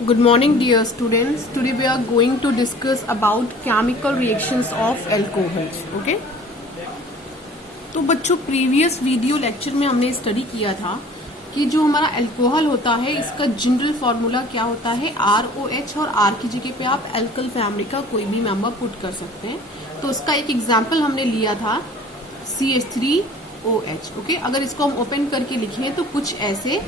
Good morning dear students. Today we are going to discuss about chemical reactions of alcohols. Okay? तो बच्चों previous video lecture में हमने study किया था कि जो हमारा अल्कोहल होता है इसका जनरल फॉर्मूला क्या होता है ROH और R की जगह पे आप अल्किल फैमिली का कोई भी मेंबर पुट कर सकते हैं। तो उसका एक एग्जाम्पल हमने लिया था CH3OH। ओके, अगर इसको हम ओपन करके लिखें तो कुछ ऐसे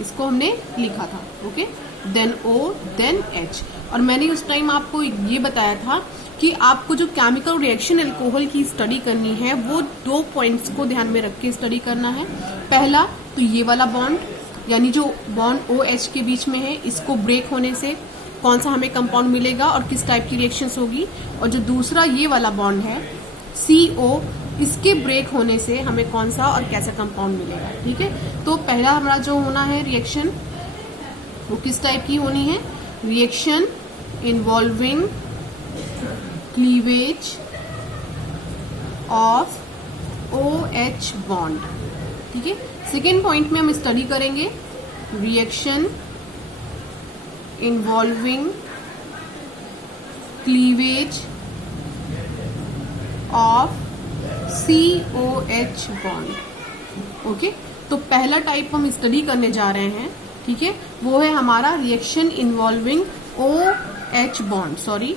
इसको हमने लिखा था। Okay, then O then H। और मैंने उस टाइम आपको ये बताया था कि आपको जो केमिकल रिएक्शन अल्कोहल की स्टडी करनी है वो 2 पॉइंट्स को ध्यान में रख के स्टडी करना है। पहला तो ये वाला बॉन्ड यानी जो बॉन्ड OH के बीच में है, इसको ब्रेक होने से कौन सा हमें कंपाउंड मिलेगा और किस टाइप की रिएक्शंस होगी। और जो दूसरा ये वाला बॉन्ड है CO, इसके ब्रेक होने से हमें कौन सा और कैसा कंपाउंड मिलेगा। ठीक है, तो पहला हमारा जो होना है रिएक्शन वो किस टाइप की होनी है, reaction involving cleavage of OH bond. ठीक है, सेकेंड पॉइंट में हम स्टडी करेंगे reaction involving cleavage of COH bond. Okay, तो पहला टाइप हम स्टडी करने जा रहे हैं, ठीक है, वो है हमारा reaction involving OH bond, sorry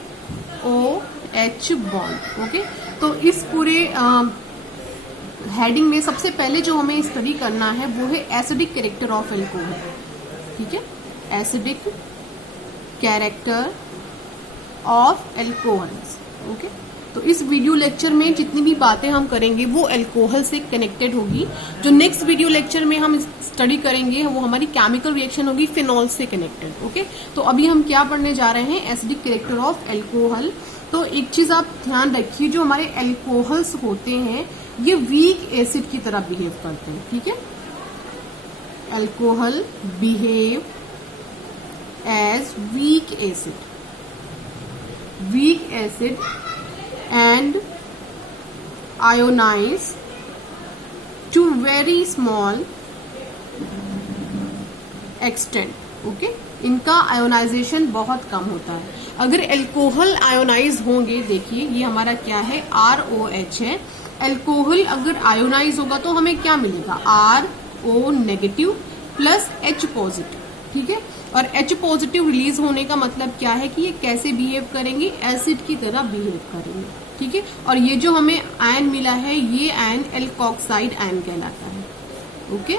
OH bond. Okay, तो इस पूरे हेडिंग में सबसे पहले जो हमें स्टडी करना है वो है एसिडिक कैरेक्टर ऑफ अल्कोहल। ठीक है, acidic character of alcohols. Okay, तो इस वीडियो लेक्चर में जितनी भी बातें हम करेंगे वो अल्कोहल से कनेक्टेड होगी। जो नेक्स्ट वीडियो लेक्चर में हम स्टडी करेंगे वो हमारी केमिकल रिएक्शन होगी फिनॉल से कनेक्टेड। ओके, तो अभी हम क्या पढ़ने जा रहे हैं, एसिडिक कैरेक्टर ऑफ अल्कोहल। तो एक चीज आप ध्यान रखिए, जो हमारे अल्कोहल्स होते हैं ये वीक एसिड की तरह बिहेव करते हैं। ठीक है, alcohol behave as weak acid, weak acid and ionize to very small extent. Okay, इनका आयोनाइजेशन बहुत कम होता है। अगर अल्कोहल आयोनाइज होंगे, देखिए ये हमारा क्या है, ROH है। अल्कोहल अगर आयोनाइज होगा तो हमें क्या मिलेगा, RO negative plus H positive. ठीक है, और H पॉजिटिव रिलीज होने का मतलब क्या है कि ये कैसे बिहेव करेंगे, एसिड की तरह बिहेव करेंगे। ठीक है, और ये जो हमें आयन मिला है ये आयन एल्कोक्साइड आयन कहलाता है। ओके,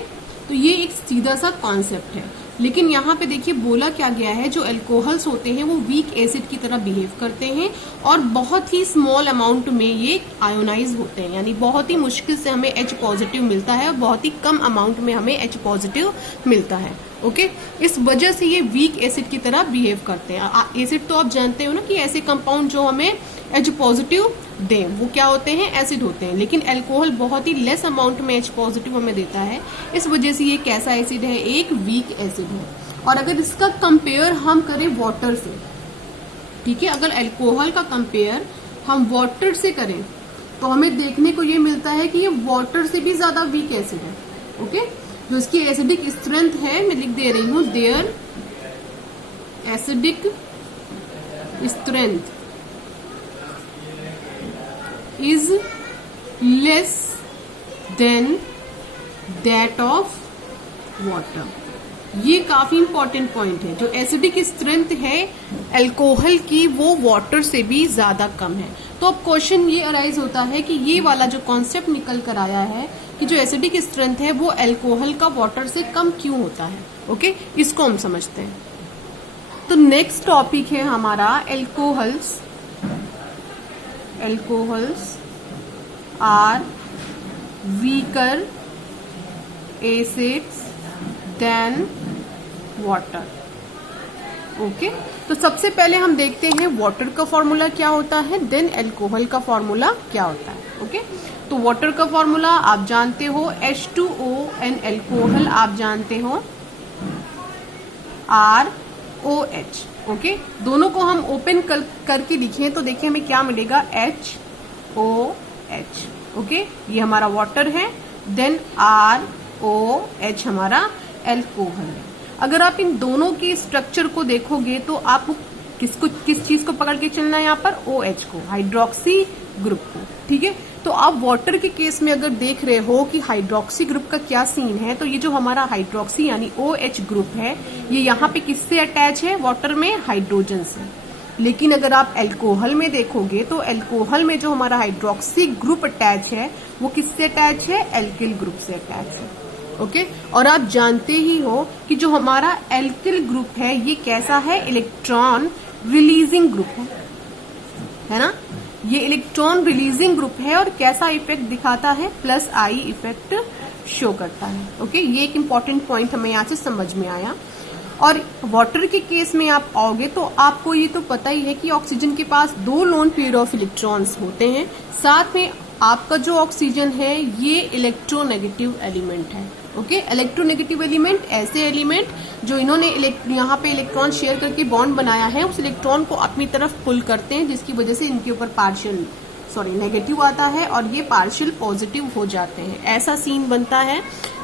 तो ये एक सीधा सा कॉन्सेप्ट है। लेकिन यहाँ पे देखिए बोला क्या गया है, जो अल्कोहल्स होते हैं वो वीक एसिड की तरह बिहेव करते हैं और बहुत ही स्मॉल अमाउंट में ये आयोनाइज होते हैं, यानी बहुत ही मुश्किल से हमें H पॉजिटिव मिलता है और बहुत ही कम अमाउंट में हमें H पॉजिटिव मिलता है। ओके, इस वजह से ये वीक एसिड की तरह बिहेव करते हैं। एसिड तो आप जानते हो ना कि ऐसे कंपाउंड जो हमें H पॉजिटिव दें वो क्या होते हैं, एसिड होते हैं। लेकिन अल्कोहल बहुत ही लेस अमाउंट में H पॉजिटिव हमें देता है, इस वजह से ये कैसा एसिड है, एक वीक एसिड है। और अगर इसका कंपेयर हम करें वाटर से, ठीक है, अगर अल्कोहल का कंपेयर हम वाटर से करें तो हमें देखने को ये मिलता है कि ये वाटर से भी ज्यादा वीक एसिड है। ओके, जो इसकी एसिडिक स्ट्रेंथ है मैं लिख दे रही हूं, their acidic strength is less than that of water. ये काफी इंपॉर्टेंट पॉइंट है, जो एसिडिक स्ट्रेंथ है अल्कोहल की वो वाटर से भी ज्यादा कम है। तो अब क्वेश्चन ये अराइज होता है कि ये वाला जो कॉन्सेप्ट निकल कर आया है कि जो एसिडिक स्ट्रेंथ है वो अल्कोहल का वाटर से कम क्यों होता है। ओके, इसको हम समझते हैं। तो नेक्स्ट टॉपिक है हमारा alcohols. Alcohols are weaker acids than water. Okay, तो सबसे पहले हम देखते हैं वाटर का फॉर्मूला क्या होता है, देन अल्कोहल का फॉर्मूला क्या होता है। ओके, तो वाटर का फॉर्मूला आप जानते हो H2O एंड अल्कोहल आप जानते हो ROH। ओके, दोनों को हम ओपन करके लिखें तो देखिए हमें क्या मिलेगा, HOH। ओके, ये हमारा वाटर है, देन ROH हमारा अल्कोहल है। अगर आप इन दोनों के स्ट्रक्चर को देखोगे तो आपको किस चीज को पकड़ के चलना है यहाँ पर, OH को, हाइड्रोक्सी ग्रुप को, ठीक है। तो आप वाटर के केस में अगर देख रहे हो कि हाइड्रोक्सी ग्रुप का क्या सीन है, तो ये जो हमारा हाइड्रोक्सी यानी OH ग्रुप है, ये यहाँ पे किससे अटैच है, वाटर में हाइड्रोजन से। लेकिन अगर आप एल्कोहल में देखोगे तो एल्कोहल में जो हमारा हाइड्रोक्सी ग्रुप अटैच है वो किससे अटैच है, एल्किल ग्रुप से अटैच है, ओके। और आप जानते ही हो कि जो हमारा एल्किल ग्रुप है ये कैसा है, इलेक्ट्रॉन रिलीजिंग ग्रुप है ना। ये इलेक्ट्रॉन रिलीजिंग ग्रुप है और कैसा इफेक्ट दिखाता है, +I इफेक्ट शो करता है, ओके। ये एक इंपॉर्टेंट पॉइंट हमें यहाँ से समझ में आया। और वाटर के केस में आप आओगे तो आपको ये तो पता ही है कि ऑक्सीजन के पास 2 लोन पेयर ऑफ इलेक्ट्रॉन्स होते हैं, साथ में आपका जो ऑक्सीजन है ये इलेक्ट्रोनेगेटिव एलिमेंट है, ओके। इलेक्ट्रोनेगेटिव एलिमेंट ऐसे एलिमेंट जो इन्होंने यहाँ पे इलेक्ट्रॉन शेयर करके बॉन्ड बनाया है, उस इलेक्ट्रॉन को अपनी तरफ पुल करते हैं, जिसकी वजह से इनके ऊपर नेगेटिव आता है और ये पार्शियल पॉजिटिव हो जाते हैं। ऐसा सीन बनता है,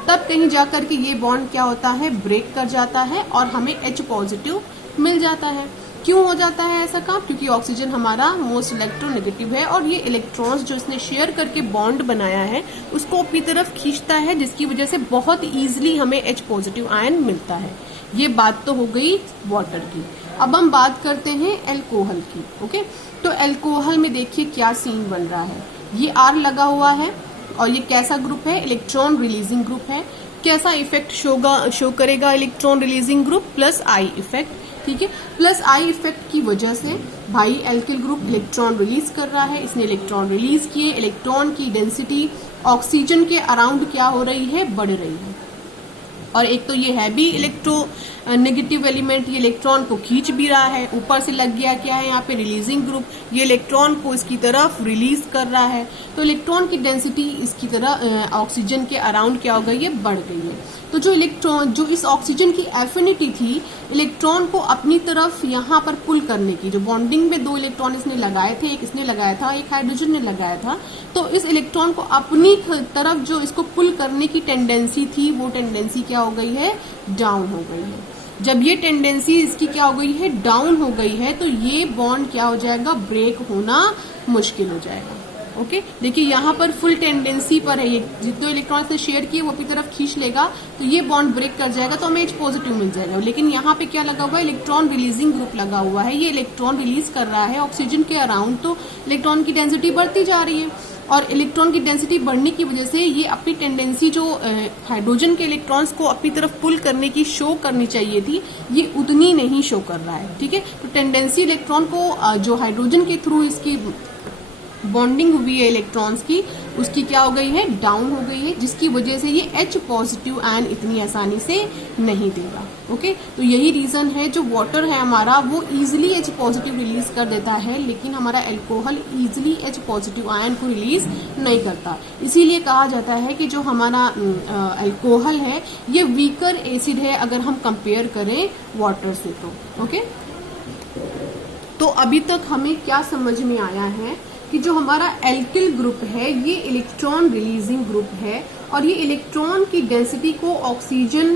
तब कहीं जाकर के ये बॉन्ड क्या होता है, ब्रेक कर जाता है और हमें H पॉजिटिव मिल जाता है। क्यों हो जाता है ऐसा काम, क्योंकि ऑक्सीजन हमारा मोस्ट इलेक्ट्रोनेगेटिव है और ये इलेक्ट्रॉन्स जो इसने शेयर करके बॉन्ड बनाया है उसको अपनी तरफ खींचता है, जिसकी वजह से बहुत इजीली हमें H पॉजिटिव आयन मिलता है। ये बात तो हो गई वाटर की। अब हम बात करते हैं एल्कोहल की, ओके। तो एल्कोहल में देखिए क्या सीन बन रहा है, ये R लगा हुआ है और ये कैसा ग्रुप है, इलेक्ट्रॉन रिलीजिंग ग्रुप है। कैसा इफेक्ट शो करेगा electron releasing group, +I effect, ठीक है। +I इफेक्ट की वजह से भाई एल्किल ग्रुप इलेक्ट्रॉन रिलीज कर रहा है, इसने इलेक्ट्रॉन रिलीज किए, इलेक्ट्रॉन की डेंसिटी ऑक्सीजन के अराउंड क्या हो रही है, बढ़ रही है। और एक तो ये है भी इलेक्ट्रोनेगेटिव एलिमेंट, ये इलेक्ट्रॉन को खींच भी रहा है, ऊपर से लग गया क्या है यहाँ पे, रिलीजिंग ग्रुप, ये इलेक्ट्रॉन को इसकी तरफ रिलीज कर रहा है। तो इलेक्ट्रॉन की डेंसिटी इसकी तरह ऑक्सीजन के अराउंड क्या हो गई है, बढ़ गई है। तो जो इलेक्ट्रॉन, जो इस ऑक्सीजन की एफिनिटी थी इलेक्ट्रॉन को अपनी तरफ यहाँ पर पुल करने की, जो बॉन्डिंग में 2 इलेक्ट्रॉन इसने लगाए थे, एक इसने लगाया था, एक हाइड्रोजन ने लगाया था, तो इस इलेक्ट्रॉन को अपनी तरफ जो इसको पुल करने की टेंडेंसी थी वो टेंडेंसी क्या हो गई है, डाउन हो गई है। जब ये टेंडेंसी इसकी क्या हो गई है, डाउन हो गई है, तो ये बॉन्ड क्या हो जाएगा, ब्रेक होना मुश्किल हो जाएगा, ओके। देखिए यहाँ पर फुल टेंडेंसी पर है, ये जितने इलेक्ट्रॉन से शेयर किए वो अपनी तरफ खींच लेगा, तो ये बॉन्ड ब्रेक कर जाएगा, तो हमें H पॉजिटिव मिल जाएगा। लेकिन यहाँ पे क्या लगा हुआ है, इलेक्ट्रॉन रिलीजिंग ग्रुप लगा हुआ है, ये इलेक्ट्रॉन रिलीज कर रहा है ऑक्सीजन के अराउंड, तो इलेक्ट्रॉन की डेंसिटी बढ़ती जा रही है और इलेक्ट्रॉन की डेंसिटी बढ़ने की वजह से ये अपनी टेंडेंसी जो हाइड्रोजन के इलेक्ट्रॉन्स को अपनी तरफ पुल करने की शो करनी चाहिए थी, ये उतनी नहीं शो कर रहा है, ठीक है। तो टेंडेंसी इलेक्ट्रॉन को जो हाइड्रोजन के थ्रू इसकी बॉन्डिंग हुई है इलेक्ट्रॉन्स की, उसकी क्या हो गई है, डाउन हो गई है, जिसकी वजह से ये H पॉजिटिव आयन इतनी आसानी से नहीं देगा, ओके। तो यही रीजन है, जो वाटर है हमारा वो इजीली H पॉजिटिव रिलीज कर देता है, लेकिन हमारा alcohol easily H positive ion को रिलीज नहीं करता। इसीलिए कहा जाता है कि जो हमारा एल्कोहल है ये वीकर एसिड है अगर हम कंपेयर करें वाटर से, तो ओके। तो अभी तक हमें क्या समझ में आया है कि जो हमारा एल्किल ग्रुप है ये इलेक्ट्रॉन रिलीजिंग ग्रुप है और ये इलेक्ट्रॉन की डेंसिटी को ऑक्सीजन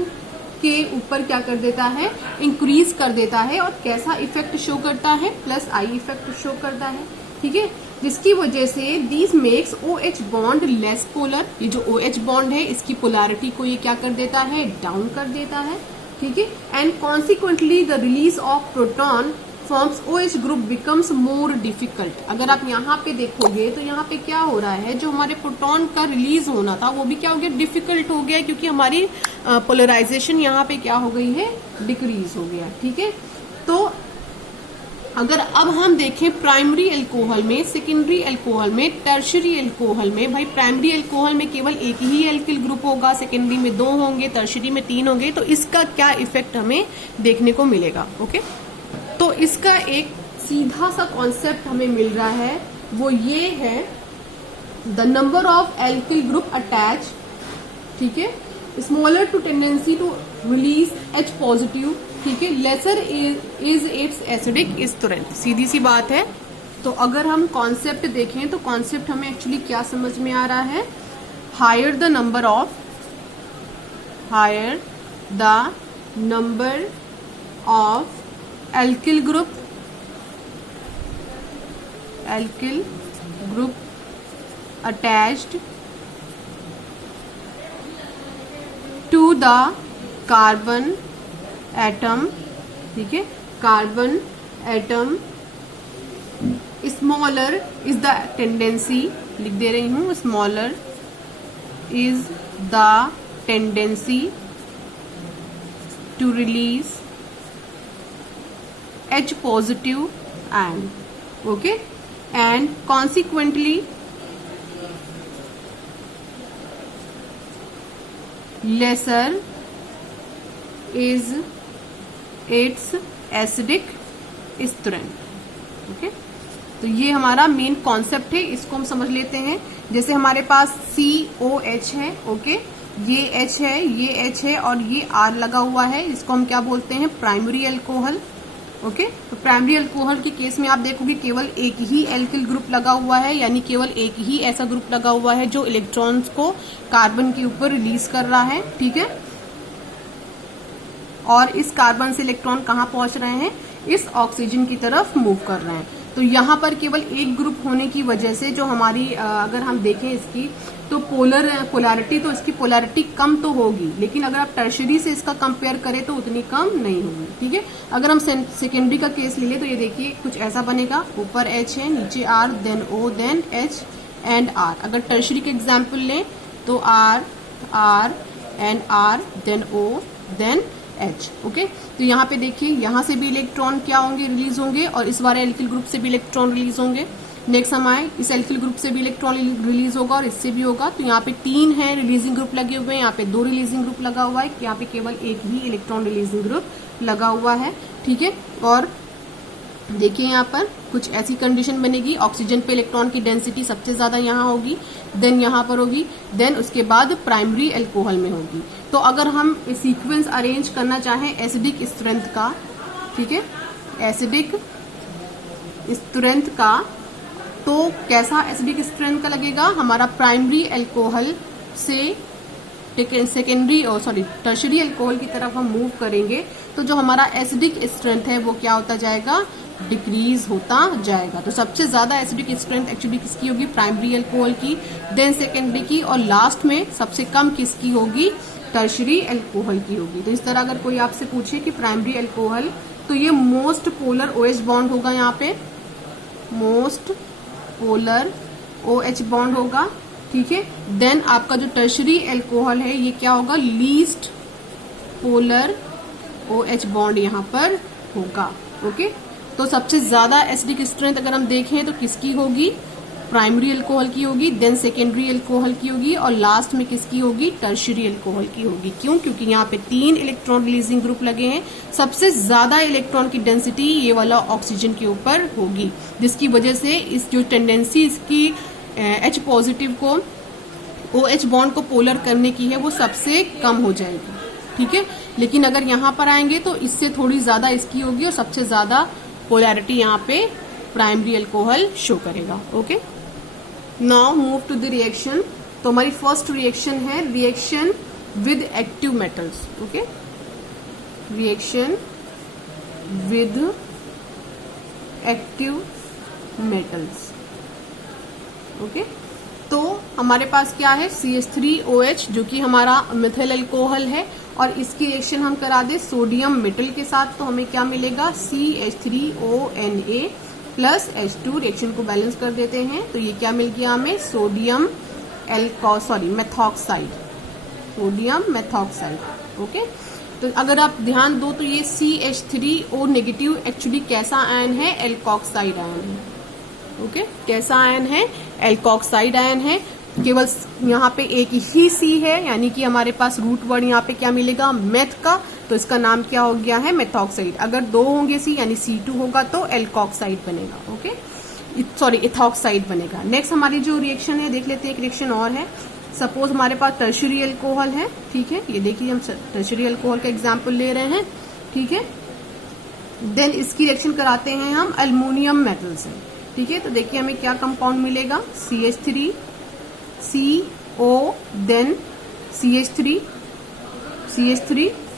के ऊपर क्या कर देता है, इंक्रीज कर देता है। और कैसा इफेक्ट शो करता है, +I इफेक्ट शो करता है, ठीक है, जिसकी वजह से this makes OH bond less polar. ये जो OH बॉन्ड है इसकी पोलैरिटी को ये क्या कर देता है, डाउन कर देता है, ठीक है। And consequently the release of proton forms OH group becomes more difficult. अगर आप यहाँ पे देखोगे तो यहाँ पे क्या हो रहा है, जो हमारे प्रोटॉन का रिलीज होना था वो भी क्या हो गया, डिफिकल्ट हो गया, क्योंकि हमारी पोलराइजेशन यहाँ पे क्या हो गई है, डिक्रीज हो गया, ठीक है। तो अगर अब हम देखें प्राइमरी अल्कोहल में, सेकेंडरी अल्कोहल में, टर्शरी अल्कोहल में, भाई प्राइमरी अल्कोहल में केवल एक ही एल्किल ग्रुप होगा, सेकेंडरी में 2 होंगे, टर्शरी में 3 होंगे, तो इसका क्या इफेक्ट हमें देखने को मिलेगा, ओके। तो इसका एक सीधा सा कॉन्सेप्ट हमें मिल रहा है, वो ये है, the number of alkyl group attach, ठीक है, smaller to tendency to release H positive, ठीक है, lesser is its acidic strength. सीधी सी बात है। तो अगर हम कॉन्सेप्ट देखें तो कॉन्सेप्ट हमें एक्चुअली क्या समझ में आ रहा है, higher the number of alkyl group attached to the carbon atom, ठीक है, carbon atom, smaller is the tendency, लिख दे रही हूँ, smaller is the tendency to release H positive ion, okay, and consequently lesser is its acidic strength, okay। तो ये हमारा main concept है, इसको हम समझ लेते हैं। जैसे हमारे पास COH है, ओके, ये H है, ये H है और ये R लगा हुआ है, इसको हम क्या बोलते हैं, प्राइमरी अल्कोहल, ओके। तो प्राइमरी अल्कोहल के केस में आप देखोगे केवल एक ही एल्किल ग्रुप लगा हुआ है, यानी केवल एक ही ऐसा ग्रुप लगा हुआ है जो इलेक्ट्रॉन्स को कार्बन के ऊपर रिलीज कर रहा है, ठीक है। और इस कार्बन से इलेक्ट्रॉन कहाँ पहुंच रहे हैं, इस ऑक्सीजन की तरफ मूव कर रहे हैं। तो यहाँ पर केवल एक ग्रुप होने की वजह से जो हमारी अगर हम देखें इसकी तो पोलैरिटी, तो इसकी पोलैरिटी कम तो होगी, लेकिन अगर आप टर्शरी से इसका कंपेयर करें तो उतनी कम नहीं होगी, ठीक है। अगर हम सेकेंडरी का केस ले लें तो ये देखिए कुछ ऐसा बनेगा, ऊपर H है, नीचे R, then O, then H and R। अगर टर्शरी के एग्जाम्पल लें तो R and R, then O, then H, okay. तो यहाँ पे देखिए यहाँ से भी इलेक्ट्रॉन क्या होंगे, रिलीज होंगे, और इस वाले एल्किल ग्रुप से भी इलेक्ट्रॉन रिलीज होंगे। नेक्स्ट हम आए, इस एल्किल ग्रुप से भी इलेक्ट्रॉन रिलीज होगा और इससे भी होगा। तो यहाँ पे 3 है रिलीजिंग ग्रुप लगे हुए हैं, यहाँ पे 2 रिलीजिंग ग्रुप लगा हुआ है, यहाँ पे केवल एक ही इलेक्ट्रॉन रिलीजिंग ग्रुप लगा हुआ है, ठीक है। और देखिए यहाँ पर कुछ ऐसी कंडीशन बनेगी, ऑक्सीजन पे इलेक्ट्रॉन की डेंसिटी सबसे ज्यादा यहाँ होगी, देन यहाँ पर होगी, देन उसके बाद प्राइमरी अल्कोहल में होगी। तो अगर हम सीक्वेंस अरेंज करना चाहें एसिडिक स्ट्रेंथ का, ठीक है, एसिडिक स्ट्रेंथ का, तो कैसा एसिडिक स्ट्रेंथ का लगेगा, हमारा प्राइमरी अल्कोहल से टर्शरी अल्कोहल की तरफ हम मूव करेंगे तो जो हमारा एसिडिक स्ट्रेंथ है वो क्या होता जाएगा, डिक्रीज होता जाएगा। तो सबसे ज्यादा एसिडिक स्ट्रेंथ एक्चुअली किसकी होगी, प्राइमरी अल्कोहल की, देन सेकेंडरी की, और लास्ट में सबसे कम किसकी होगी, टर्शरी अल्कोहल की होगी। तो इस तरह अगर कोई आपसे पूछे कि प्राइमरी अल्कोहल, तो ये मोस्ट पोलर OH बॉन्ड होगा, यहाँ पे मोस्ट पोलर OH बॉन्ड होगा, ठीक है। देन आपका जो टर्शरी अल्कोहल है ये क्या होगा, लीस्ट पोलर OH बॉन्ड यहाँ पर होगा, ओके। तो सबसे ज्यादा एसिडिक स्ट्रेंथ अगर हम देखें तो किसकी होगी, प्राइमरी अल्कोहल की होगी, देन सेकेंडरी अल्कोहल की होगी, और लास्ट में किसकी होगी, टर्शरी अल्कोहल की होगी। क्यों, क्योंकि यहाँ पे 3 इलेक्ट्रॉन रिलीजिंग ग्रुप लगे हैं, सबसे ज्यादा इलेक्ट्रॉन की डेंसिटी ये वाला ऑक्सीजन के ऊपर होगी, जिसकी वजह से इस जो टेंडेंसी इसकी H पॉजिटिव को OH बॉन्ड को पोलर करने की है वो सबसे कम हो जाएगी, ठीक है। लेकिन अगर यहाँ पर आएंगे तो इससे थोड़ी ज्यादा इसकी होगी, और सबसे ज्यादा पोलैरिटी यहाँ पे प्राइमरी अल्कोहल शो करेगा, okay. Now move to the reaction. तो हमारी फर्स्ट रिएक्शन है reaction with active metals, okay, reaction with active metals, okay. तो हमारे पास क्या है, CH3OH जो कि हमारा मिथाइल अल्कोहल है, और इसकी रिएक्शन हम करा दे सोडियम मेटल के साथ, तो हमें क्या मिलेगा, CH3ONA प्लस H2। रिएक्शन को बैलेंस कर देते हैं तो ये क्या मिल गया हमें, sodium methoxide, sodium methoxide, okay. तो अगर आप ध्यान दो तो ये CH3O नेगेटिव एक्चुअली कैसा आयन है, एल्कोक्साइड आयन है, ओके। कैसा आयन है, एल्कोक्साइड आयन है। केवल यहाँ पे एक ही C है, यानी कि हमारे पास रूट वर्ड यहाँ पे क्या मिलेगा, मेथ का, तो इसका नाम क्या हो गया है, मेथॉक्साइड। अगर 2 होंगे C यानी C2 होगा तो एल्कोक्साइड बनेगा, ओके, इथॉक्साइड बनेगा। नेक्स्ट हमारी जो रिएक्शन है देख लेते हैं, एक रिएक्शन और है। सपोज हमारे पास टर्शरी अल्कोहल है, ठीक है, ये देखिए हम टर्शरी अल्कोहल का एग्जाम्पल ले रहे हैं, ठीक है। देन इसकी रिएक्शन कराते हैं हम एल्युमिनियम मेटल से, ठीक है। तो देखिए हमें क्या कंपाउंड मिलेगा, CH3 CO, then CH3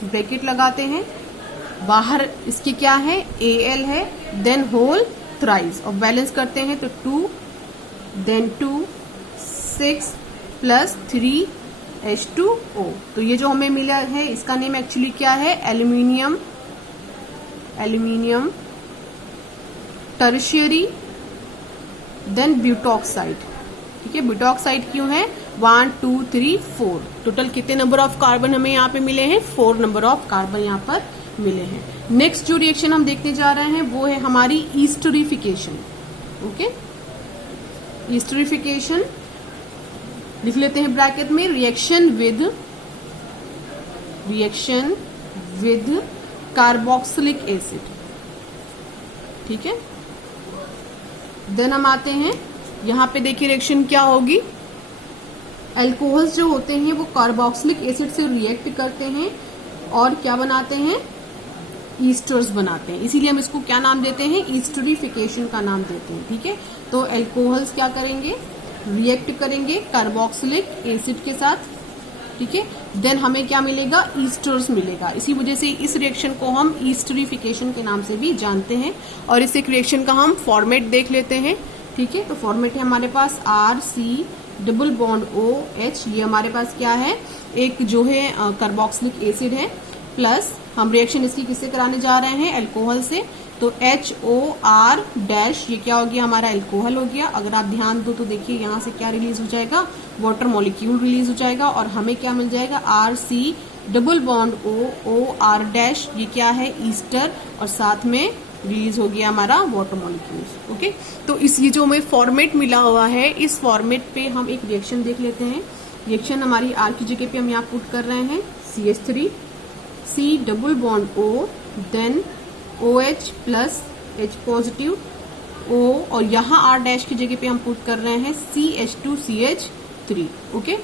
bracket लगाते हैं, बाहर इसके क्या है Al है, देन होल थ्राइस और बैलेंस करते हैं तो 2 देन 2 6 प्लस 3 H2O। तो ये जो हमें मिला है इसका नेम एक्चुअली क्या है, एल्यूमिनियम टर्शियरी देन ब्यूटॉक्साइड। ठीक है, ब्यूटॉक्साइड क्यों है, 1 2 3 4 टोटल कितने नंबर ऑफ कार्बन हमें यहाँ पे मिले हैं, 4 नंबर ऑफ कार्बन यहाँ पर मिले हैं। नेक्स्ट जो रिएक्शन हम देखने जा रहे हैं वो है हमारी ईस्टरिफिकेशन। ओके, ईस्टरिफिकेशन लिख लेते हैं ब्रैकेट में, रिएक्शन विद कार्बोक्सिलिक एसिड। ठीक है, देन हम आते हैं यहाँ पे, देखिए रिएक्शन क्या होगी, अल्कोहल्स जो होते हैं वो कार्बोक्सिलिक एसिड से रिएक्ट करते हैं और क्या बनाते हैं, ईस्टर्स बनाते हैं। इसीलिए हम इसको क्या नाम देते हैं, ईस्टरिफिकेशन का नाम देते हैं। ठीक है, तो अल्कोहल्स क्या करेंगे, रिएक्ट करेंगे कार्बोक्सिलिक एसिड के साथ। ठीक है, देन हमें क्या मिलेगा, ईस्टर्स मिलेगा। इसी वजह से इस रिएक्शन को हम ईस्टरिफिकेशन के नाम से भी जानते हैं। और इस एक रिएक्शन का हम फॉर्मेट देख लेते हैं। ठीक है, तो फॉर्मेट है हमारे पास RC डबल बॉन्ड OH, ये हमारे पास क्या है, एक जो है कार्बोक्सिलिक एसिड है, प्लस हम रिएक्शन इसकी किससे कराने जा रहे हैं, अल्कोहल से, तो HOR डैश, ये क्या हो गया, हमारा अल्कोहल हो गया। अगर आप ध्यान दो तो देखिए यहाँ से क्या रिलीज हो जाएगा, वाटर मॉलिक्यूल रिलीज हो जाएगा और हमें क्या मिल जाएगा, RC double bond OR dash, ये क्या है, ईस्टर, और साथ में रिलीज हो गया हमारा वाटर मॉलिक्यूल्स। ओके, तो इस ये जो हमें फॉर्मेट मिला हुआ है, इस फॉर्मेट पे हम एक रिएक्शन देख लेते हैं। रिएक्शन हमारी R की जगह पे हम यहाँ पुट कर रहे हैं CH3 C double bond O then OH plus H positive O, और यहाँ R डैश की जगह पे हम पुट कर रहे हैं CH2CH3। ओके,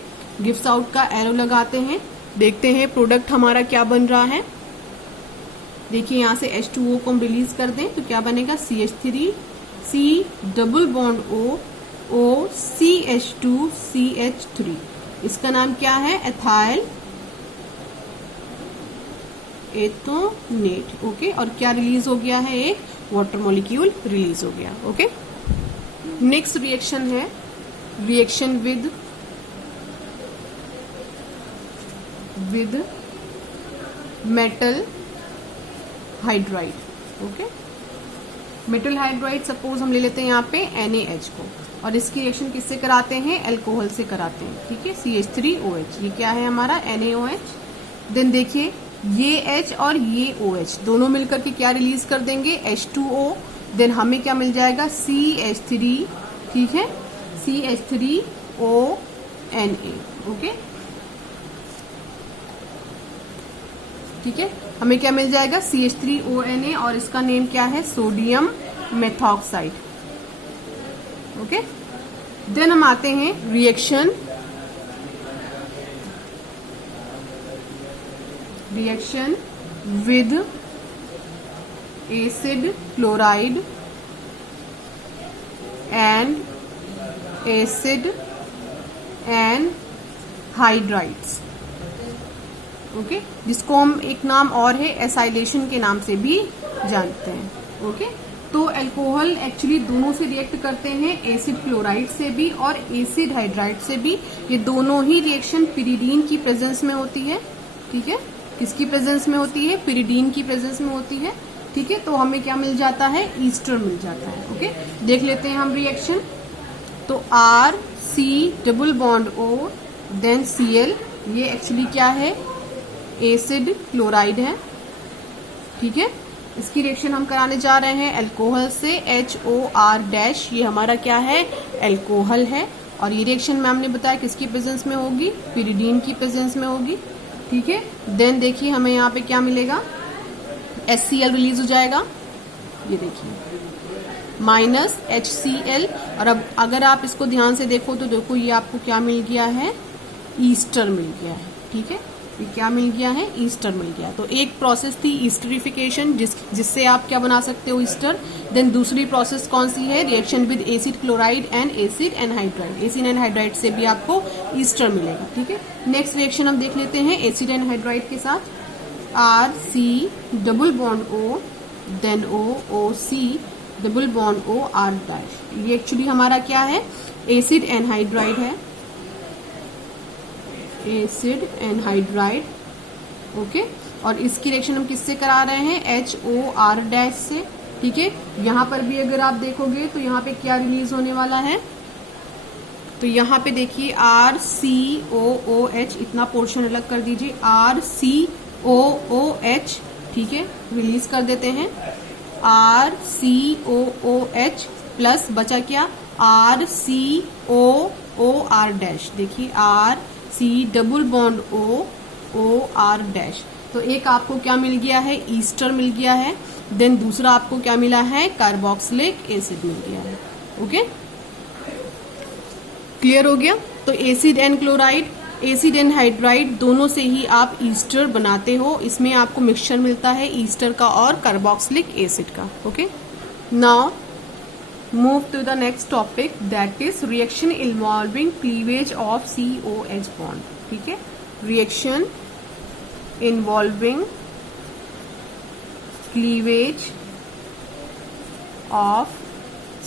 गिव्स आउट का एरो लगाते हैं, देखते हैं प्रोडक्ट हमारा क्या बन रहा है। देखिए यहाँ से H2O को हम रिलीज कर दें तो क्या बनेगा, CH3 C double bond O CH2CH3। इसका नाम क्या है, एथाइल एथोनेट। ओके, और क्या रिलीज हो गया है, एक वाटर मॉलिक्यूल रिलीज हो गया। ओके, नेक्स्ट रिएक्शन है reaction with metal hydride. Okay, metal hydride suppose हम ले लेते हैं यहाँ पे NaH को, और इसकी रिएक्शन किससे कराते हैं, अल्कोहल से कराते हैं। ठीक है, CH3OH, ये क्या है हमारा NaOH। देन देखिए ये H और ये OH दोनों मिलकर के क्या रिलीज कर देंगे, H2O। देन हमें क्या मिल जाएगा, CH3। ठीक है, CH3ONa। ओके, ठीक है, हमें क्या मिल जाएगा, CH3ONa, और इसका नेम क्या है, सोडियम मेथॉक्साइड। ओके, देन हम आते हैं reaction with acid chloride and acid and hydrides. Okay, जिसको हम एक नाम और है एसाइलेशन के नाम से भी जानते हैं। ओके, तो अल्कोहल एक्चुअली दोनों से रिएक्ट करते हैं, एसिड क्लोराइड से भी और एसिड हाइड्राइड से भी। ये दोनों ही रिएक्शन पिरिडीन की प्रेजेंस में होती है। ठीक है, किसकी प्रेजेंस में होती है, पिरिडीन की प्रेजेंस में होती है। ठीक है, तो हमें क्या मिल जाता है, ईस्टर मिल जाता है। ओके, देख लेते हैं हम रिएक्शन। तो RC double bond O then Cl, ये एक्चुअली क्या है, एसिड क्लोराइड है। ठीक है, इसकी रिएक्शन हम कराने जा रहे हैं अल्कोहल से, HOR डैश, ये हमारा क्या है, अल्कोहल है। और ये रिएक्शन में हमने बताया किसकी प्रेजेंस में होगी, पिरिडीन की प्रेजेंस में होगी। ठीक है, देन देखिए हमें यहाँ पे क्या मिलेगा, HCl रिलीज हो जाएगा, ये देखिए माइनस HCl। और अब अगर आप इसको ध्यान से देखो तो देखो ये आपको क्या मिल गया है, ईस्टर मिल गया है। ठीक है, ये क्या मिल गया है, ईस्टर मिल गया। तो एक प्रोसेस थी ईस्टरिफिकेशन, जिससे आप क्या बना सकते हो, ईस्टर। देन दूसरी प्रोसेस कौन सी है, reaction with acid chloride and acid anhydride. Acid anhydride से भी आपको ईस्टर मिलेगा। ठीक है, नेक्स्ट रिएक्शन हम देख लेते हैं एसिड एनहाइड्राइड के साथ। R C double bond O, then O, O C double bond O, R dash. ये एक्चुअली हमारा क्या है, एसिड एनहाइड्राइड है, एसिड एनहाइड्राइड। ओके, और इसकी रिएक्शन हम किससे करा रहे हैं, HOR डैश से। ठीक है, यहां पर भी अगर आप देखोगे तो यहाँ पे क्या रिलीज होने वाला है, तो यहाँ पे देखिए RCOOH, इतना पोर्शन अलग कर दीजिए, RCOOH। ठीक है, रिलीज कर देते हैं RCOOH प्लस बचा क्या, RCOOR डैश। देखिए RC double bond OR dash. तो एक आपको क्या मिल गया है, ईस्टर मिल गया है, देन दूसरा आपको क्या मिला है, कार्बोक्सिलिक एसिड मिल गया है। ओके, क्लियर हो गया। तो acid and chloride, acid and hydride दोनों से ही आप ईस्टर बनाते हो। इसमें आपको मिक्सचर मिलता है ईस्टर का और कार्बोक्सिलिक एसिड का। Okay, now move to the next topic, that is reaction involving cleavage of COH bond. ठीक है, reaction involving cleavage of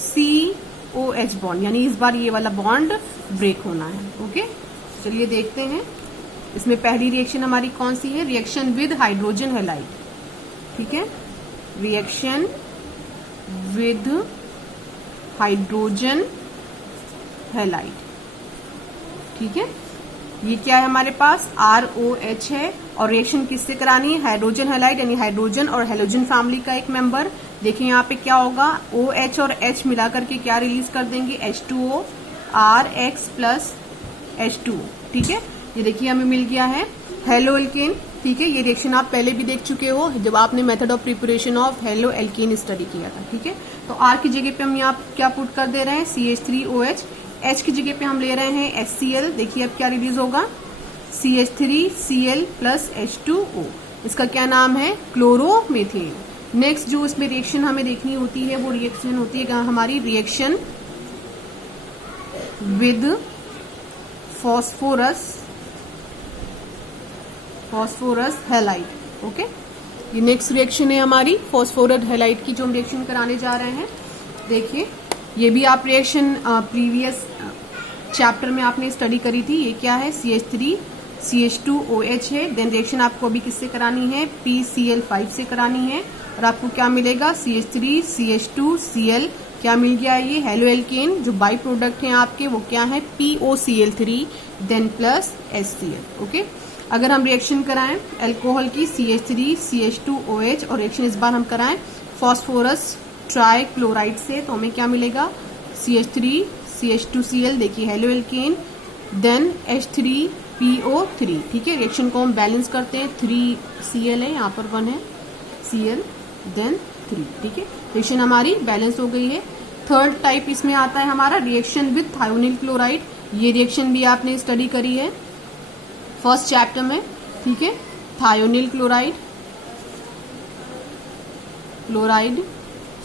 COH bond, यानी इस बार ये वाला बॉन्ड ब्रेक होना है। ओके, चलिए देखते हैं। इसमें पहली रिएक्शन हमारी कौन सी है, रिएक्शन विद हाइड्रोजन हैलाइड। ठीक है, रिएक्शन विद हाइड्रोजन हैलाइड। ठीक है, ये क्या है हमारे पास, ROH है, और रिएक्शन किससे करानी है, हाइड्रोजन हैलाइड यानी हाइड्रोजन और हेलोजन फैमिली का एक मेंबर। देखिए यहाँ पे क्या होगा, OH और H मिला करके क्या रिलीज कर देंगे, H2O, RX प्लस H2O। ठीक है, ये देखिए हमें मिल गया है हेलो एल्केन। ठीक है, ये रिएक्शन आप पहले भी देख चुके हो जब आपने method of preparation of halo alkane study किया था। ठीक है, तो R की जगह पे हम यहाँ क्या पुट कर दे रहे हैं, CH3OH। H की जगह पे हम ले रहे हैं HCl। देखिए अब क्या रिलीज होगा, CH3Cl प्लस H2O। इसका क्या नाम है, क्लोरोमेथेन। नेक्स्ट जो इसमें रिएक्शन हमें देखनी होती है वो रिएक्शन होती है हमारी reaction with phosphorus halide. Okay, ये नेक्स्ट रिएक्शन है हमारी फॉस्फोरस हैलाइड की जो हम रिएक्शन कराने जा रहे हैं। देखिए ये भी आप रिएक्शन प्रीवियस चैप्टर में आपने स्टडी करी थी। ये क्या है, CH3CH2OH है। देन रिएक्शन आपको अभी किससे करानी है, PCl5 से करानी है, और आपको क्या मिलेगा, CH3CH2Cl। क्या मिल गया, ये हेलो एल्केन। जो बाई प्रोडक्ट हैं आपके वो क्या है, POCl3 then plus HCl। Okay, अगर हम रिएक्शन कराएं अल्कोहल की CH3CH2OH और रिएक्शन इस बार हम कराएं फॉस्फोरस ट्राइक्लोराइड से, तो हमें क्या मिलेगा, CH3CH2Cl। देखिए हेलो एल्केन, देन H3PO3। ठीक है, रिएक्शन को हम बैलेंस करते हैं, 3Cl है, यहाँ पर 1 है Cl, देन 3। ठीक है, रिएक्शन हमारी बैलेंस हो गई है। थर्ड टाइप इसमें आता है हमारा रिएक्शन विद थायोनिल क्लोराइड। ये रिएक्शन भी आपने स्टडी करी है फर्स्ट चैप्टर में। ठीक है, थायोनिल क्लोराइड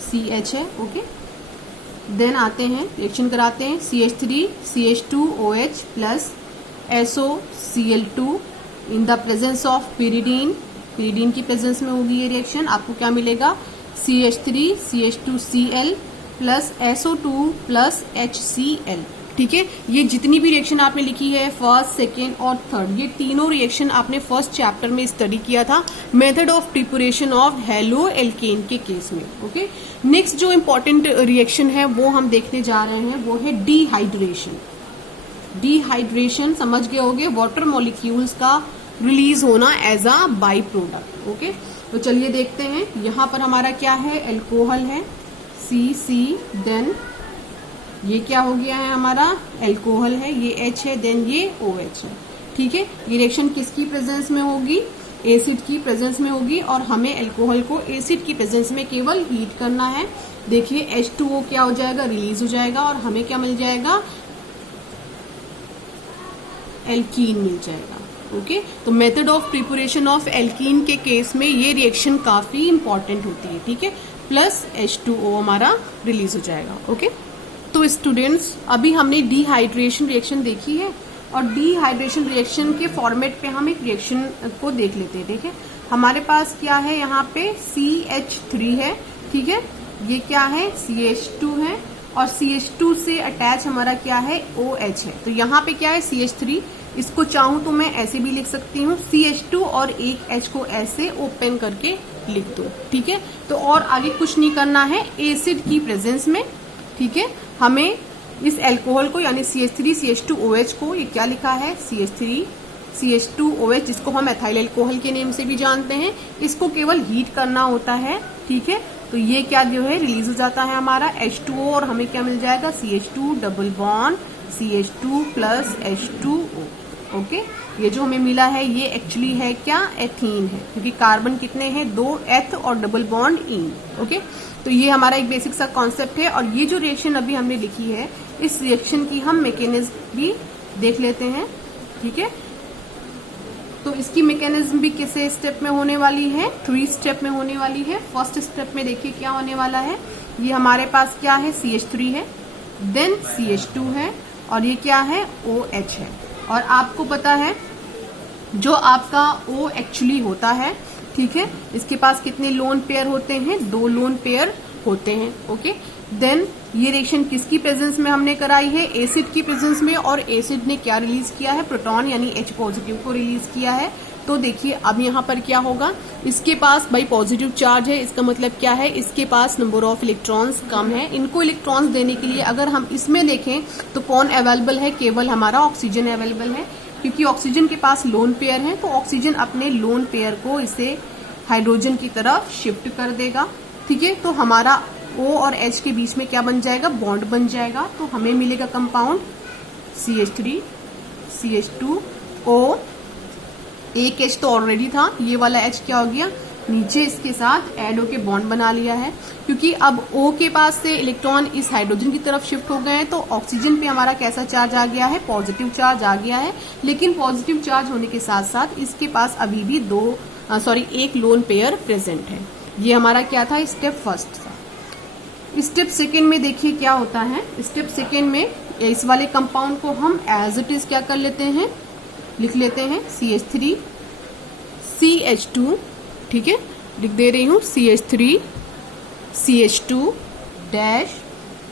CH है। ओके, देन आते हैं रिएक्शन कराते हैं CH3CH2OH plus SOCl2 in the presence of pyridine। pyridine की प्रेजेंस में होगी ये रिएक्शन। आपको क्या मिलेगा, CH3CH2Cl plus SO2 plus HCl। ठीक है, ये जितनी भी रिएक्शन आपने लिखी है फर्स्ट, सेकेंड और थर्ड, ये तीनों रिएक्शन आपने फर्स्ट चैप्टर में स्टडी किया था method of preparation of halo alkane के केस में। ओके, नेक्स्ट जो इम्पोर्टेंट रिएक्शन है वो हम देखने जा रहे हैं वो है डिहाइड्रेशन। डिहाइड्रेशन समझ गए होंगे, वाटर मॉलिक्यूल्स का रिलीज होना as a by product. Okay, तो चलिए देखते हैं। यहाँ पर हमारा क्या है, अल्कोहल है CC, देन ये क्या हो गया है हमारा, अल्कोहल है, ये H है, देन ये OH है। ठीक है, ये रिएक्शन किसकी प्रेजेंस में होगी, एसिड की प्रेजेंस में होगी, और हमें अल्कोहल को एसिड की प्रेजेंस में केवल हीट करना है। देखिए H2O क्या हो जाएगा, रिलीज हो जाएगा, और हमें क्या मिल जाएगा, एल्कीन मिल जाएगा। ओके, तो method of preparation of alkene के केस में ये रिएक्शन काफी इंपॉर्टेंट होती है। ठीक है, प्लस H2O हमारा रिलीज हो जाएगा। ओके, तो स्टूडेंट्स अभी हमने डिहाइड्रेशन रिएक्शन देखी है, और डिहाइड्रेशन रिएक्शन के फॉर्मेट पे हम एक रिएक्शन को देख लेते हैं। ठीक है, हमारे पास क्या है यहाँ पे CH3 है, ठीक है। ये क्या है CH2 है और CH2 से अटैच हमारा क्या है OH है। तो यहाँ पे क्या है CH3, इसको चाहूं तो मैं ऐसे भी लिख सकती हूँ CH2 और एक H को ऐसे ओपन करके लिख दो, ठीक है। तो और आगे कुछ नहीं करना है एसिड की प्रेजेंस में, ठीक है। हमें इस अल्कोहल को यानी CH3 CH2OH को, ये क्या लिखा है CH3 CH2OH, जिसको हम एथाइल अल्कोहल के नेम से भी जानते हैं, इसको केवल हीट करना होता है, ठीक है। तो ये क्या जो है रिलीज हो जाता है हमारा H2O और हमें क्या मिल जाएगा CH2 double bond CH2 plus H2O, okay. ये जो हमें मिला है ये एक्चुअली है क्या एथीन है, क्योंकि कार्बन कितने हैं 2 एथ और डबल बॉन्ड इन, ओके। तो ये हमारा एक बेसिक सा कॉन्सेप्ट है। और ये जो रिएक्शन अभी हमने लिखी है, इस रिएक्शन की हम मैकेनिज्म भी देख लेते हैं, ठीक है। तो इसकी मैकेनिज्म भी किसे स्टेप में होने वाली है, 3 स्टेप में होने वाली है। फर्स्ट स्टेप में देखिए क्या होने वाला है, ये हमारे पास क्या है CH3 है, देन CH2 है और ये क्या है OH है। और आपको पता है जो आपका O एक्चुअली होता है, ठीक है, इसके पास कितने लोन पेयर होते हैं, 2 लोन पेयर होते हैं, ओके। देन ये रिएक्शन किसकी प्रेजेंस में हमने कराई है, एसिड की प्रेजेंस में, और एसिड ने क्या रिलीज किया है, प्रोटॉन यानी H पॉजिटिव को रिलीज किया है। तो देखिए अब यहाँ पर क्या होगा, इसके पास भाई पॉजिटिव चार्ज है, इसका मतलब क्या है, इसके पास नंबर ऑफ इलेक्ट्रॉन्स कम है। इनको इलेक्ट्रॉन्स देने के लिए अगर हम इसमें देखें तो कौन अवेलेबल है, केवल हमारा ऑक्सीजन अवेलेबल है, क्योंकि ऑक्सीजन के पास लोन पेयर है। तो ऑक्सीजन अपने लोन पेयर को इसे हाइड्रोजन की तरफ शिफ्ट कर देगा, ठीक है। तो हमारा O और H के बीच में क्या बन जाएगा, बॉन्ड बन जाएगा। तो हमें मिलेगा कंपाउंड CH3 CH2O, एक H तो ऑलरेडी था, ये वाला H क्या हो गया, नीचे इसके साथ ऐड होके बॉन्ड बना लिया है। क्योंकि अब O के पास से इलेक्ट्रॉन इस हाइड्रोजन की तरफ शिफ्ट हो गए हैं, तो ऑक्सीजन पे हमारा कैसा चार्ज आ गया है, पॉजिटिव चार्ज आ गया है। लेकिन पॉजिटिव चार्ज होने के साथ साथ इसके पास अभी भी एक लोन पेयर प्रेजेंट है। ये हमारा क्या था, स्टेप फर्स्ट था। स्टेप सेकेंड में देखिए क्या होता है। स्टेप सेकेंड में इस वाले कंपाउंड को हम एज इट इज क्या कर लेते हैं, लिख लेते हैं CH3 CH2, ठीक है, लिख दे रही हूं CH3 CH2 dash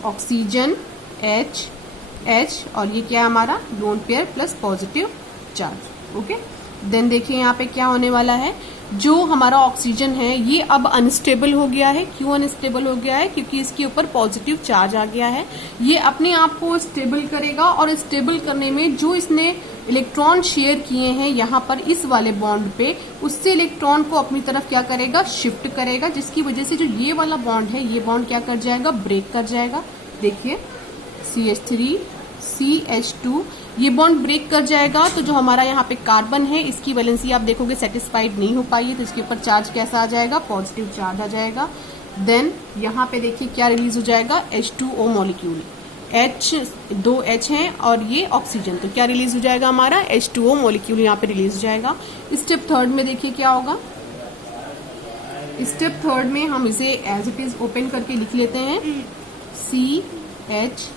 oxygen H और ये क्या हमारा lone pair plus positive charge, okay. Then देखिए यहाँ पे क्या होने वाला है, जो हमारा ऑक्सीजन है ये अब अनस्टेबल हो गया है। क्यों अनस्टेबल हो गया है, क्योंकि इसके ऊपर पॉजिटिव चार्ज आ गया है। ये अपने आप को स्टेबल करेगा और स्टेबल करने में जो इसने इलेक्ट्रॉन शेयर किए हैं यहाँ पर इस वाले बॉन्ड पे, उससे इलेक्ट्रॉन को अपनी तरफ क्या करेगा, शिफ्ट करेगा, जिसकी वजह से जो ये वाला बॉन्ड है ये बॉन्ड क्या कर जाएगा, ब्रेक कर जाएगा। देखिए CH3 CH2 ये बॉन्ड ब्रेक कर जाएगा। तो जो हमारा यहाँ पे कार्बन है इसकी वैलेंसी आप देखोगे सेटिस्फाइड नहीं हो पाई है, तो इसके ऊपर चार्ज कैसा आ जाएगा, पॉजिटिव चार्ज आ जाएगा। देन यहाँ पे देखिए क्या रिलीज हो जाएगा, H2O मॉलिक्यूल, दो H हैं और ये ऑक्सीजन, तो क्या रिलीज हो जाएगा हमारा H2O मॉलिक्यूल यहाँ पे रिलीज हो जाएगा। स्टेप थर्ड में देखिए क्या होगा, स्टेप थर्ड में हम इसे एज इट इज ओपन करके लिख लेते हैं CH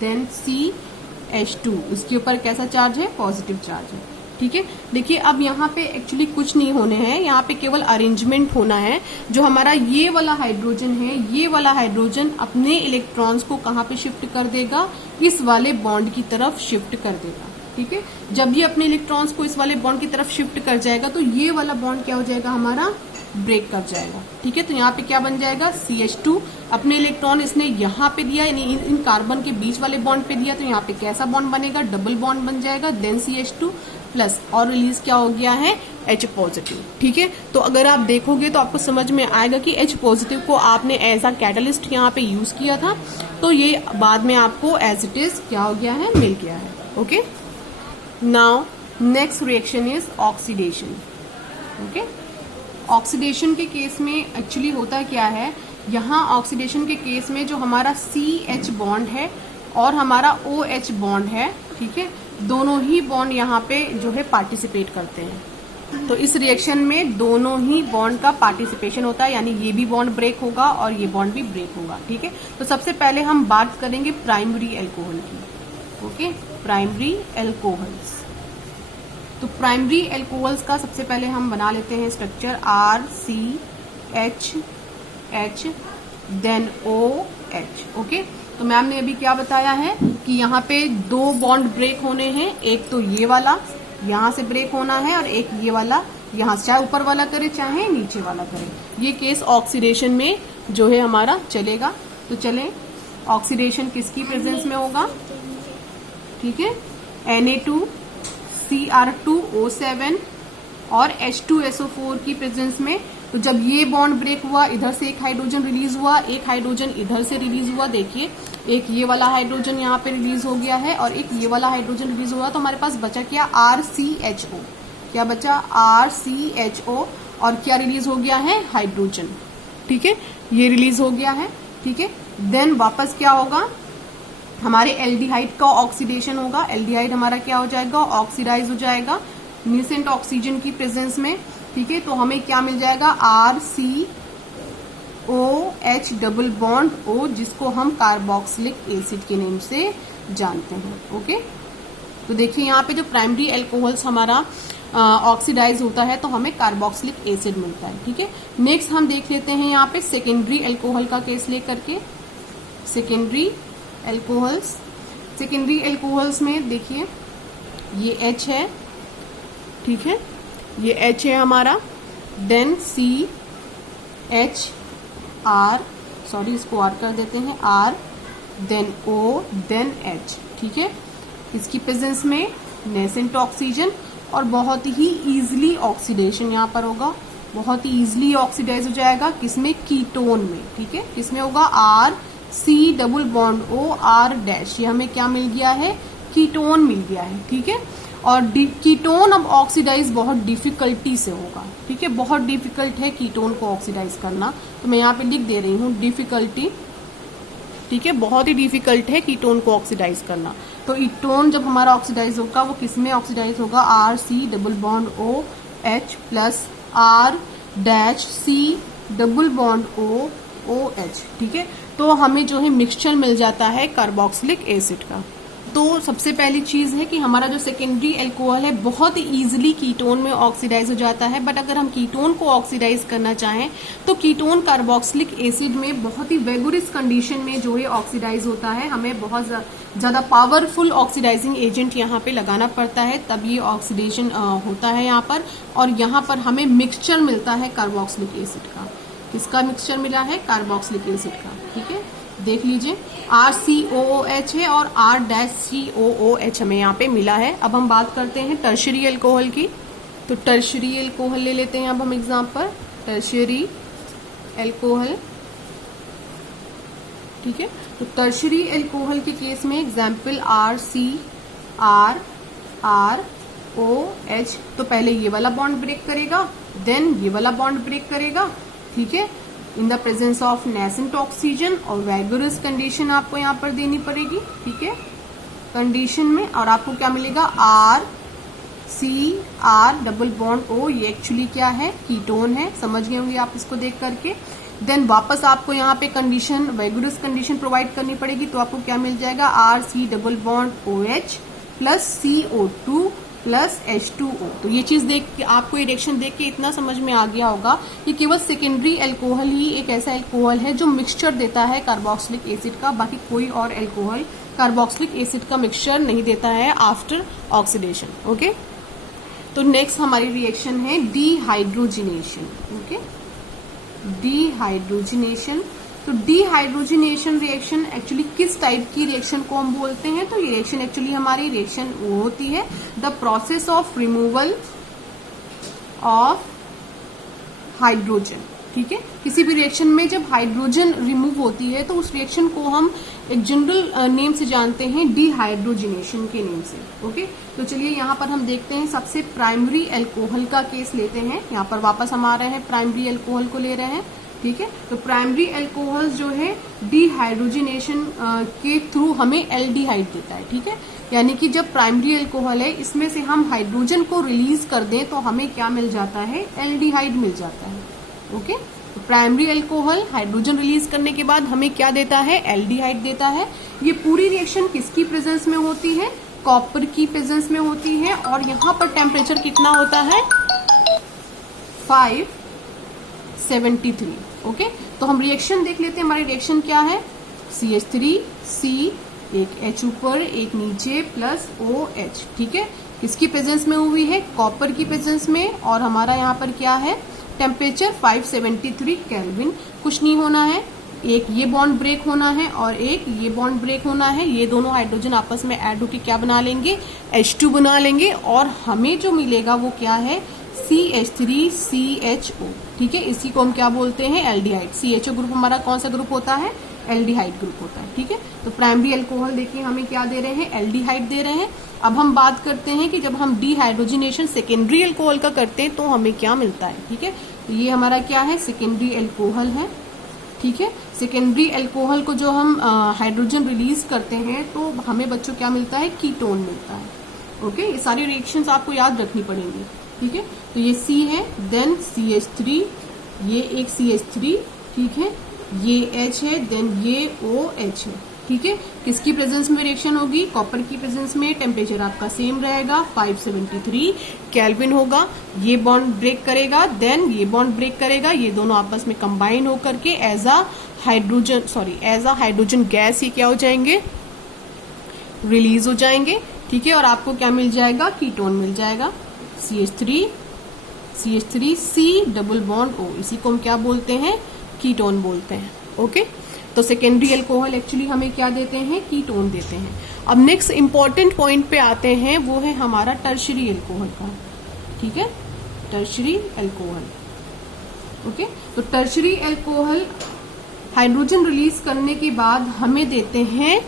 देन CH2, इसके ऊपर कैसा चार्ज है, पॉजिटिव चार्ज है, ठीक है। देखिए अब यहाँ पे एक्चुअली कुछ नहीं होने हैं, यहाँ पे केवल अरेंजमेंट होना है। जो हमारा ये वाला हाइड्रोजन है, ये वाला हाइड्रोजन अपने इलेक्ट्रॉन्स को कहाँ पे शिफ्ट कर देगा, इस वाले बॉन्ड की तरफ शिफ्ट कर देगा, ठीक है। जब ये अपने इलेक्ट्रॉन्स को इस वाले बॉन्ड की तरफ शिफ्ट कर जाएगा तो ये वाला बॉन्ड क्या हो जाएगा, हमारा ब्रेक कर जाएगा, ठीक है। तो यहाँ पे क्या बन जाएगा, CH2 अपने इलेक्ट्रॉन इसने यहाँ पे दिया, यानी इन कार्बन के बीच वाले बॉन्ड पे दिया, तो यहाँ पे कैसा बॉन्ड बनेगा, डबल बॉन्ड बन जाएगा। देन CH2 प्लस और रिलीज क्या हो गया है, H पॉजिटिव, ठीक है। तो अगर आप देखोगे तो आपको समझ में आएगा कि H पॉजिटिव को आपने एज अ कैटलिस्ट यहाँ पे यूज किया था, तो ये बाद में आपको एज इट इज क्या हो गया है, मिल गया है, okay. Now next reaction is oxidation, okay. Oxidation के केस में एक्चुअली होता क्या है, यहाँ ऑक्सीडेशन के केस में जो हमारा CH बॉन्ड है और हमारा OH बॉन्ड है, ठीक है, दोनों ही बॉन्ड यहाँ पे जो है पार्टिसिपेट करते हैं। तो इस रिएक्शन में दोनों ही बॉन्ड का पार्टिसिपेशन होता है, यानी ये भी बॉन्ड ब्रेक होगा और ये बॉन्ड भी ब्रेक होगा, ठीक है। तो सबसे पहले हम बात करेंगे प्राइमरी अल्कोहल की, ओके, प्राइमरी अल्कोहल्स। तो प्राइमरी एल्कोहल्स का सबसे पहले हम बना लेते हैं structure RCHH then OH। Okay, तो मैम ने अभी क्या बताया है कि यहाँ पे 2 बॉन्ड ब्रेक होने हैं, एक तो ये वाला यहाँ से ब्रेक होना है और एक ये वाला यहाँ से, चाहे ऊपर वाला करे चाहे नीचे वाला करे। ये केस ऑक्सीडेशन में जो है हमारा चलेगा। तो चलें, ऑक्सीडेशन किसकी प्रेजेंस में होगा, ठीक है, Na2Cr2O7 और H2SO4 की प्रेजेंस में। तो जब ये बॉन्ड ब्रेक हुआ, इधर से एक हाइड्रोजन रिलीज हुआ, एक हाइड्रोजन इधर से रिलीज हुआ, देखिए एक ये वाला हाइड्रोजन यहाँ पे रिलीज हो गया है और एक ये वाला हाइड्रोजन रिलीज हुआ, तो हमारे पास बचा क्या, RCHO। क्या बचा, RCHO, और क्या रिलीज हो गया है, हाइड्रोजन, ठीक है, ये रिलीज हो गया है, ठीक है। देन वापस क्या होगा, हमारे एल्डिहाइड का ऑक्सीडेशन होगा। एल्डिहाइड हमारा क्या हो जाएगा, ऑक्सीडाइज हो जाएगा न्यूसेंट ऑक्सीजन की प्रेजेंस में, ठीक है। तो हमें क्या मिल जाएगा, RCOH डबल बॉन्ड O, जिसको हम कार्बोक्सिलिक एसिड के नेम से जानते हैं। ओके, तो देखिए यहाँ पे जो प्राइमरी एल्कोहल्स हमारा ऑक्सीडाइज होता है तो हमें कार्बोक्सिलिक एसिड मिलता है, ठीक है। नेक्स्ट हम देख लेते हैं यहाँ पे सेकेंडरी एल्कोहल का केस लेकर के। सेकेंडरी एल्कोहल्स में देखिए ये H है, ठीक है, ये H है हमारा, देन CHR, सॉरी इसको R कर देते हैं, R, then O, then H, ठीक है। इसकी प्रेजेंस में नेसेंट ऑक्सीजन और बहुत ही इजीली ऑक्सीडेशन यहाँ पर होगा, बहुत ही इजीली ऑक्सीडाइज हो जाएगा, किसमें, कीटोन में, ठीक है। किसमें होगा, RC double bond O R-, ये हमें क्या मिल गया है, कीटोन मिल गया है, ठीक है। और कीटोन अब ऑक्सीडाइज बहुत डिफिकल्टी से होगा, ठीक है, बहुत डिफिकल्ट है कीटोन को ऑक्सीडाइज करना, तो मैं यहाँ पे लिख दे रही हूँ डिफिकल्टी, ठीक है, बहुत ही डिफिकल्ट है कीटोन को ऑक्सीडाइज करना। तो कीटोन जब हमारा ऑक्सीडाइज होगा वो किसमें ऑक्सीडाइज होगा, RC double bond OH plus R-C double bond OH, ठीक है। तो हमें जो है मिक्सचर मिल जाता है कार्बोक्सिलिक एसिड का। तो सबसे पहली चीज है कि हमारा जो सेकेंडरी एल्कोहल है बहुत इजीली कीटोन में ऑक्सीडाइज हो जाता है, बट अगर हम कीटोन को ऑक्सीडाइज करना चाहें तो कीटोन कार्बोक्सिलिक एसिड में बहुत ही वेगोरस कंडीशन में जो है ऑक्सीडाइज होता है। हमें बहुत ज्यादा पावरफुल ऑक्सीडाइजिंग एजेंट यहाँ पे लगाना पड़ता है, तब ये ऑक्सीडेशन होता है यहाँ पर। और यहाँ पर हमें मिक्सचर मिलता है कार्बोक्सिलिक एसिड का। किसका मिक्सचर मिला है, कार्बोक्सिलिक एसिड का, ठीक है। देख लीजिए RCOOH है और R-COOH हमें यहाँ पे मिला है। अब हम बात करते हैं टर्शियरी एल्कोहल की। तो टर्शियरी एल्कोहल ले लेते हैं अब हम एग्जांपल, टर्शियरी एल्कोहल, ठीक है। तो टर्शियरी एल्कोहल के केस में एग्जांपल RCRROH, तो पहले ये वाला बॉन्ड ब्रेक करेगा, देन ये वाला बॉन्ड ब्रेक करेगा, ठीक है, in the presence of nascent oxygen, और वैगोरस कंडीशन आपको यहाँ पर देनी पड़ेगी, ठीक है, कंडीशन में। और आपको क्या मिलेगा, RCR डबल बॉन्ड O, ये एक्चुअली क्या है, कीटोन है, समझ गए होंगे आप इसको देख करके। देन वापस आपको यहाँ पे कंडीशन, वैगोरस कंडीशन प्रोवाइड करनी पड़ेगी, तो आपको क्या मिल जाएगा, RC double bond OH plus CO2 plus H2O। तो ये चीज देख के आपको, ये रिएक्शन देख के इतना समझ में आ गया होगा कि केवल सेकेंडरी एल्कोहल ही एक ऐसा एल्कोहल है जो मिक्सचर देता है कार्बोक्सिलिक एसिड का, बाकी कोई और एल्कोहल कार्बोक्सिलिक एसिड का मिक्सचर नहीं देता है आफ्टर ऑक्सीडेशन। ओके, तो नेक्स्ट हमारी रिएक्शन है डीहाइड्रोजिनेशन। Okay, dehydrogenation. तो डीहाइड्रोजिनेशन रिएक्शन एक्चुअली किस टाइप की रिएक्शन को हम बोलते हैं, तो ये रिएक्शन एक्चुअली हमारी रिएक्शन वो होती है the process of removal of hydrogen. ठीक है, किसी भी रिएक्शन में जब हाइड्रोजन रिमूव होती है तो उस रिएक्शन को हम एक जनरल नेम से जानते हैं, डीहाइड्रोजिनेशन के नेम से। ओके, तो चलिए यहाँ पर हम देखते हैं, सबसे प्राइमरी एल्कोहल का केस लेते हैं। यहाँ पर वापस हम आ रहे हैं, प्राइमरी एल्कोहल को ले रहे हैं। ठीक है, तो प्राइमरी एल्कोहल जो है डीहाइड्रोजिनेशन के थ्रू हमें एल्डिहाइड देता है। ठीक है, यानी कि जब प्राइमरी एल्कोहल है इसमें से हम हाइड्रोजन को रिलीज कर दें तो हमें क्या मिल जाता है, एल्डिहाइड मिल जाता है। ओके, तो प्राइमरी एल्कोहल हाइड्रोजन रिलीज करने के बाद हमें क्या देता है, एल्डिहाइड देता है। ये पूरी रिएक्शन किसकी प्रेजेंस में होती है, कॉपर की प्रेजेंस में होती है और यहाँ पर टेम्परेचर कितना होता है 573। ओके, तो हम रिएक्शन देख लेते हैं। हमारी रिएक्शन क्या है, CH3 C, एक H ऊपर एक नीचे प्लस OH। ठीक है, किसकी प्रेजेंस में हुई है, कॉपर की प्रेजेंस में, और हमारा यहाँ पर क्या है, टेम्परेचर 573 केल्विन। कुछ नहीं होना है, एक ये बॉन्ड ब्रेक होना है और एक ये बॉन्ड ब्रेक होना है। ये दोनों हाइड्रोजन आपस में ऐड होकर क्या बना लेंगे, H2 बना लेंगे, और हमें जो मिलेगा वो क्या है, CH3CHO। ठीक है, इसी को हम क्या बोलते हैं, एल्डिहाइड। CHO ग्रुप हमारा कौन सा ग्रुप होता है, एल्डिहाइड ग्रुप होता है। ठीक है, तो प्राइमरी अल्कोहल देखिए हमें क्या दे रहे हैं, एल्डिहाइड दे रहे हैं। अब हम बात करते हैं कि जब हम डिहाइड्रोजिनेशन सेकेंडरी अल्कोहल का करते हैं तो हमें क्या मिलता है। ठीक है, तो ये हमारा क्या है, सेकेंडरी अल्कोहल है। ठीक है, सेकेंडरी अल्कोहल को जो हम हाइड्रोजन रिलीज करते हैं तो हमें बच्चों क्या मिलता है, कीटोन मिलता है। ओके, ये सारी रिएक्शंस आपको याद रखनी पड़ेंगी। ठीक है, तो ये C है, देन CH3, ये एक CH3, ठीक है, ये H है, देन ये OH है। ठीक है, किसकी प्रेजेंस में रिएक्शन होगी, कॉपर की प्रेजेंस में। टेम्परेचर आपका सेम रहेगा, 573 केल्विन होगा। ये बॉन्ड ब्रेक करेगा, देन ये बॉन्ड ब्रेक करेगा, ये दोनों आपस में कंबाइन होकर के एज अ हाइड्रोजन गैस ये क्या हो जाएंगे, रिलीज हो जाएंगे। ठीक है, और आपको क्या मिल जाएगा, कीटोन मिल जाएगा, CH3 C double bond O। इसी को हम क्या बोलते हैं, कीटोन बोलते हैं। ओके, तो सेकेंडरी अल्कोहल एक्चुअली हमें क्या देते हैं, कीटोन देते हैं। अब नेक्स्ट इंपॉर्टेंट पॉइंट पे आते हैं, वो है हमारा टर्शरी अल्कोहल का। ठीक है, टर्शरी अल्कोहल। ओके, तो टर्शरी अल्कोहल हाइड्रोजन रिलीज करने के बाद हमें देते हैं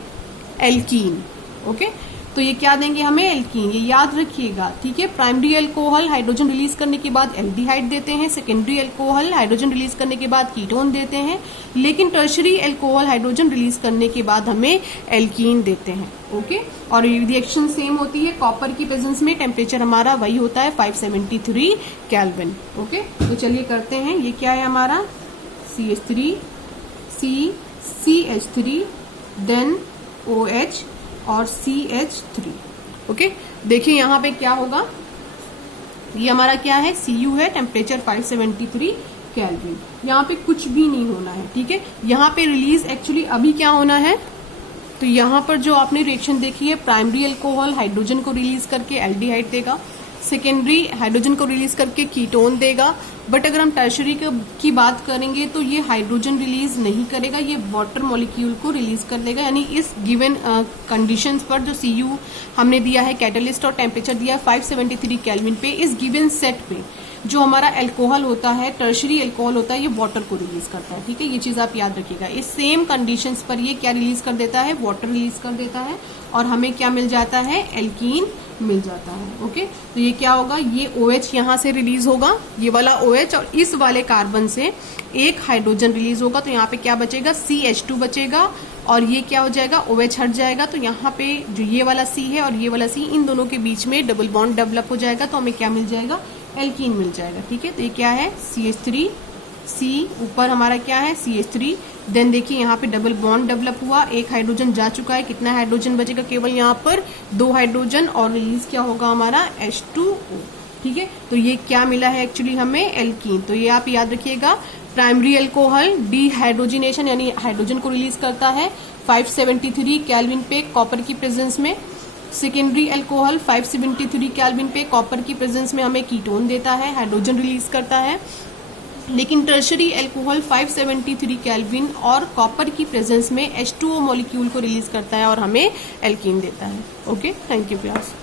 एल्कीन। ओके, तो ये क्या देंगे हमें, एल्कीन, ये याद रखिएगा। ठीक है, प्राइमरी अल्कोहल हाइड्रोजन रिलीज करने के बाद एल्डिहाइड देते हैं, सेकेंडरी अल्कोहल हाइड्रोजन रिलीज करने के बाद कीटोन देते हैं, लेकिन टर्शरी अल्कोहल हाइड्रोजन रिलीज करने के बाद हमें एल्कीन देते हैं। ओके, और रिएक्शन सेम होती है, कॉपर की प्रेजेंस में टेम्परेचर हमारा वही होता है 573 केल्विन। ओके, तो चलिए करते हैं, ये क्या है हमारा CH3 C, CH3, then OH और CH3। ओके, देखिए यहाँ पे क्या होगा, ये हमारा क्या है, Cu है, टेम्परेचर 573 केल्विन। यहाँ पे कुछ भी नहीं होना है। ठीक है, यहाँ पे रिलीज एक्चुअली अभी क्या होना है, तो यहाँ पर जो आपने रिएक्शन देखी है, प्राइमरी अल्कोहल हाइड्रोजन को रिलीज करके एल्डिहाइड देगा, सेकेंडरी हाइड्रोजन को रिलीज करके कीटोन देगा। बट अगर हम टर्शरी की बात करेंगे तो ये हाइड्रोजन रिलीज नहीं करेगा, ये वाटर मॉलिक्यूल को रिलीज कर देगा। यानी इस गिवन कंडीशंस पर जो Cu हमने दिया है कैटलिस्ट और टेम्परेचर दिया है 573 केल्विन पे, इस गिवन सेट पे जो हमारा अल्कोहल होता है, टर्शरी अल्कोहल होता है, ये वाटर को रिलीज करता है। ठीक है, ये चीज आप याद रखिएगा। इस सेम कंडीशंस पर ये क्या रिलीज कर देता है, वाटर रिलीज कर देता है, और हमें क्या मिल जाता है, एल्कीन मिल जाता है। ओके, तो ये क्या होगा, ये OH यहाँ से रिलीज होगा, ये वाला OH, और इस वाले कार्बन से एक हाइड्रोजन रिलीज होगा, तो यहाँ पे क्या बचेगा, CH2 बचेगा, और ये क्या हो जाएगा, OH हट जाएगा। तो यहाँ पे जो ये वाला C है और ये वाला C, इन दोनों के बीच में डबल बॉन्ड डेवलप हो जाएगा, तो हमें क्या मिल जाएगा, एल्कीन मिल जाएगा। ठीक है, तो ये क्या है, CH3 C, ऊपर हमारा क्या है, CH3, देन देखिए यहाँ पे डबल बॉन्ड डेवलप हुआ, एक हाइड्रोजन जा चुका है, कितना हाइड्रोजन बचेगा, केवल यहाँ पर 2 हाइड्रोजन, और रिलीज क्या होगा हमारा, H2O। ठीक है, तो ये क्या मिला है एक्चुअली हमें, एल्कीन। तो ये आप याद रखिएगा, प्राइमरी अल्कोहल डिहाइड्रोजिनेशन यानी हाइड्रोजन को रिलीज करता है 573 केल्विन पे कॉपर की प्रेजेंस में। सेकेंडरी अल्कोहल 573 केल्विन पे कॉपर की प्रेजेंस में हमें कीटोन देता है, हाइड्रोजन रिलीज करता है। लेकिन टर्शरी अल्कोहल 573 केल्विन और कॉपर की प्रेजेंस में H2O मॉलिक्यूल को रिलीज करता है और हमें एल्कीन देता है। Okay, thank you class.